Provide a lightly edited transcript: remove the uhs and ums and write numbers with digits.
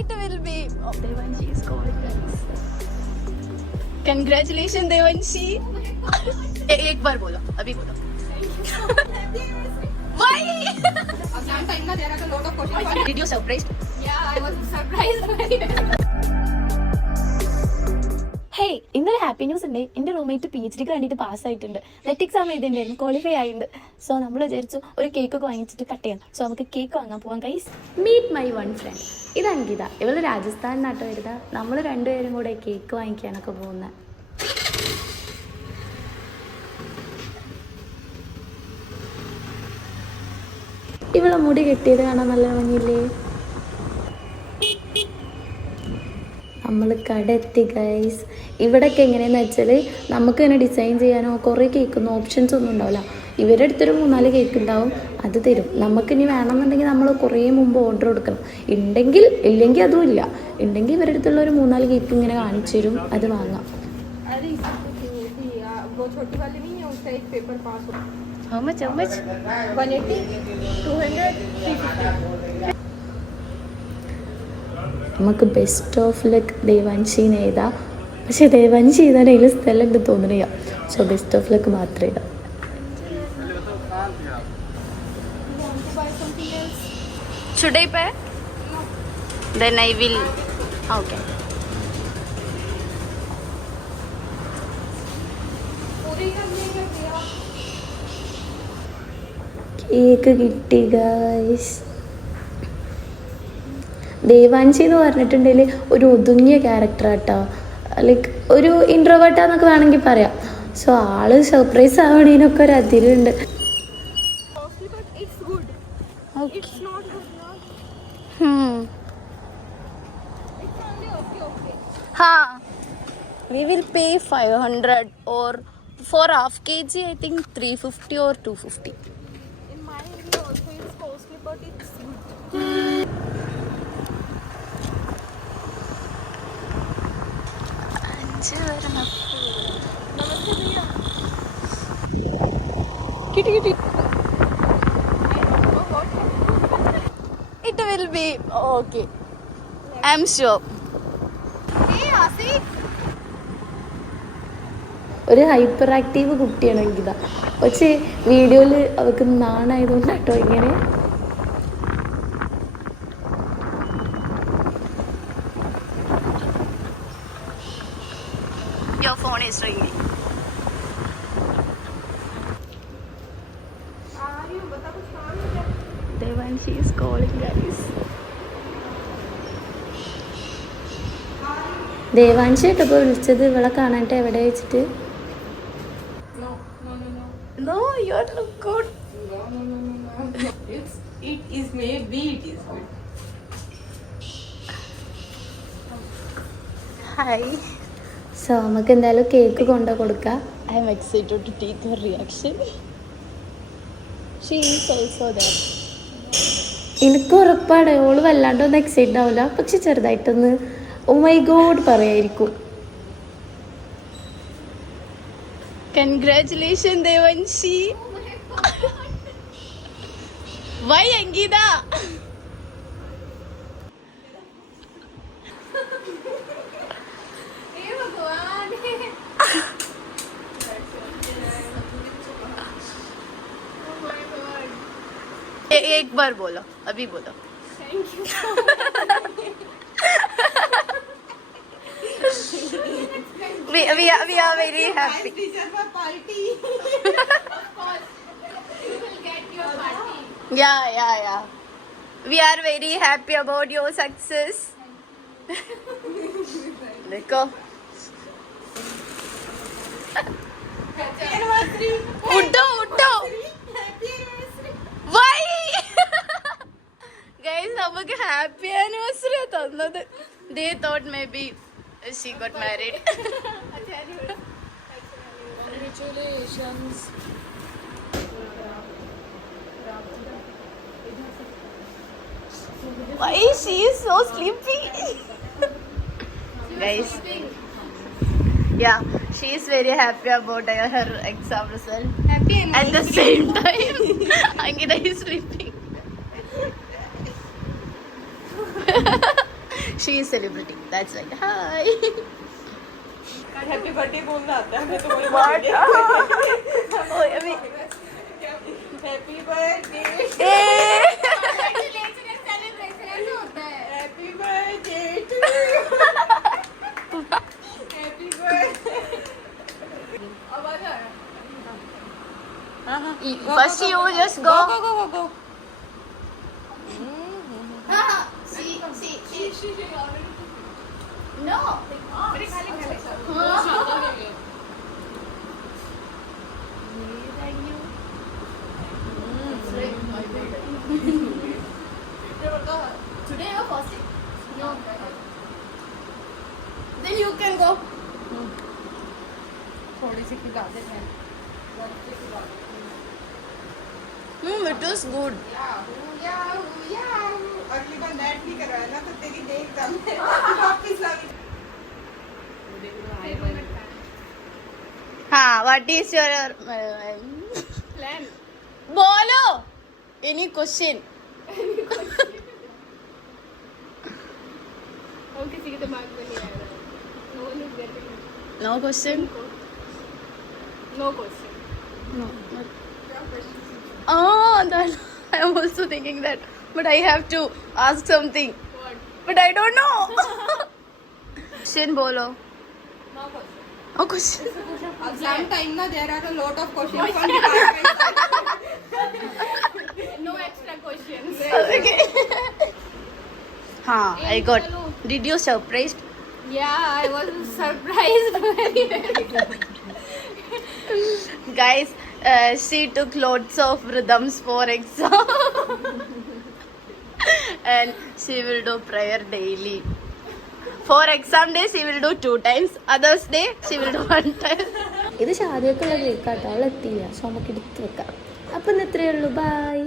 It will be. Oh, Devanshi is calling guys. Congratulations Devanshi. एक बार बोलो, अभी बोलो. Why? Did you surprise? Yeah, I was surprised by it. Hey, ഇന്നൊരു happy news ഉണ്ട്. എൻ്റെ റൂംമേറ്റ് PhDക്ക് വേണ്ടിയിട്ട് പാസ്സായിട്ടുണ്ട്. നെറ്റ് എക്സാം എഴുതിയിട്ടുണ്ടായിരുന്നു, ക്വാളിഫൈ ആയിട്ടുണ്ട്. സോ നമ്മൾ വിചാരിച്ചു ഒരു കേക്കൊക്കെ വാങ്ങിച്ചിട്ട് കട്ട് ചെയ്യാം. സോ നമുക്ക് കേക്ക് വാങ്ങാൻ പോവാം guys. Meet my one friend. ഇത് അങ്കിത. ഇവള് രാജസ്ഥാൻ നാട്ടോ വരുന്നത്. നമ്മൾ രണ്ടുപേരും കൂടെ കേക്ക് വാങ്ങിക്കാനൊക്കെ പോകുന്നത്. ഇവളെ മുടി കെട്ടിയത് കാണാൻ നല്ല ഭംഗിയില്ലേ? നമ്മൾ കട എത്തി ഗൈസ്. ഇവിടെയൊക്കെ എങ്ങനെയാണെന്ന് വെച്ചാൽ നമുക്ക് തന്നെ ഡിസൈൻ ചെയ്യാനോ കുറേ കേക്കൊന്നും ഓപ്ഷൻസ് ഒന്നും ഉണ്ടാവില്ല. ഇവരുടെ അടുത്തൊരു 3-4 കേക്ക് ഉണ്ടാവും, അത് തരും. നമുക്കിനി വേണമെന്നുണ്ടെങ്കിൽ നമ്മൾ കുറേ മുമ്പ് ഓർഡർ കൊടുക്കണം. ഇല്ലെങ്കിൽ അതും ഇല്ല. ഉണ്ടെങ്കിൽ ഇവരുടെ അടുത്തുള്ള ഒരു 3-4 കേക്ക് ഇങ്ങനെ കാണിച്ചു തരും, അത് വാങ്ങാം. How much? 180, 200, 350. നമുക്ക് ബെസ്റ്റ് ഓഫ് ലക്ക് ദേവാൻഷീനെ എഴുതാം. പക്ഷെ ദേവാൻഷി എഴുതാൻ അതിൽ സ്ഥലം ഉണ്ട് തോന്നുന്നില്ല. സോ ബെസ്റ്റ് ഓഫ് ലക്ക് മാത്രം ഇടാം. Should I pay? Then I will. Okay. Cake കിട്ടി ഗൈസ്. ദേവാൻഷി എന്ന് പറഞ്ഞിട്ടുണ്ടെങ്കിൽ ഒരു ഒതുങ്ങിയ ക്യാരക്ടറാട്ടോ. ലൈക്ക് ഒരു ഇൻട്രോവേർട്ടാന്നൊക്കെ വേണമെങ്കിൽ പറയാം. സോ ആള് സർപ്രൈസ് ആവണേനൊക്കെ ഒരു അതിരുണ്ട്. We will pay 500 or for half kg I think 350 or 250. In my area also it's costly, but it's good. Namaste bhaiya. Kitty. I don't know what. It will be okay. I'm sure. Hey Asif. ഒരു hyper active കുട്ടിയാണ് അങ്കിത. പക്ഷേ വീഡിയോയിൽ അവൾക്ക് നാണായതുകൊണ്ട് കേട്ടോ ഇങ്ങനെ. Your phone is ringing. Are you bata kuch kaam hai? Devanshi is calling guys. Devanshi കേട്ടപ്പോൾ വിളിച്ചത് ഇവളെ കാണാനായിട്ട് എവിടെ വെച്ചിട്ട്. No, you look good. no. It is maybe it is good. Hi. So നമുക്ക് എന്തായാലും കേക്ക് കൊണ്ടു കൊടുക്കാം. I am excited to take her reaction. She is also there. എനിക്ക് ഉറപ്പാണ് ഓള് വല്ലാണ്ടൊന്നും എക്സൈറ്റഡ് ആവില്ല, പക്ഷെ ചെറുതായിട്ടൊന്ന് ഓ മൈ ഗോഡ് പറയായിരിക്കും. Congratulations Devanshi. Why Angida? Hey Bhagwan. Oh my god. एक बार बोलो, अभी बोलो. Thank you. We are very happy. Party. Of course. You will get your party. Yeah. We are very happy about your success. देखो. Happy anniversary. उठो. Happy anniversary. Why? Guys, നമുക്ക് happy anniversary തന്നത്. They thought maybe she got married. Congratulations. Why she is so sleepy? Guys, yeah, she is very happy about her exam result. Happy At the same time, Angida is sleeping. She is celebrity. That's right. Hi. Happy birthday बोलना आता है हमें तुम्हारे What? Birthday Oh, I mean, happy birthday Congratulations and celebration ऐसे होता है. Happy birthday to happy birthday अब आ जा. first you just go. go हाँ. See. No. अरे खाली. Today you're fasting? No. Then you can go. थोड़ी सी खिला दे मैं It was good. अगली बार नेट भी करवाया ना तो तेरी देख दम वापस ला हाँ, what is your Plan. बोलो? Any question? और किसी के दिमाग में नहीं आएगा. No one is getting it. No question? No question. No. Oh, that I am also thinking that, but I have to ask something, What? but I don't know. Question बोलो. No question. Oh, question. Exam time ना there are a lot of questions from department No extra questions. Okay. हाँ, I got. Did you surprised? Yeah, I was surprised very, very. Guys, she took lots of rhythms for exam. And she will do prayer daily. For exam day, she will do 2 times. Others day, she will do 1 time. ഇത് ഷാദിയൊക്കെയുള്ള കേക്കാട്ടോ അവളെത്തിയില്ല സോ നമുക്ക് എടുത്ത് വെക്കാം അപ്പം ഇന്ന് ഇത്രയേ ഉള്ളൂ ബൈ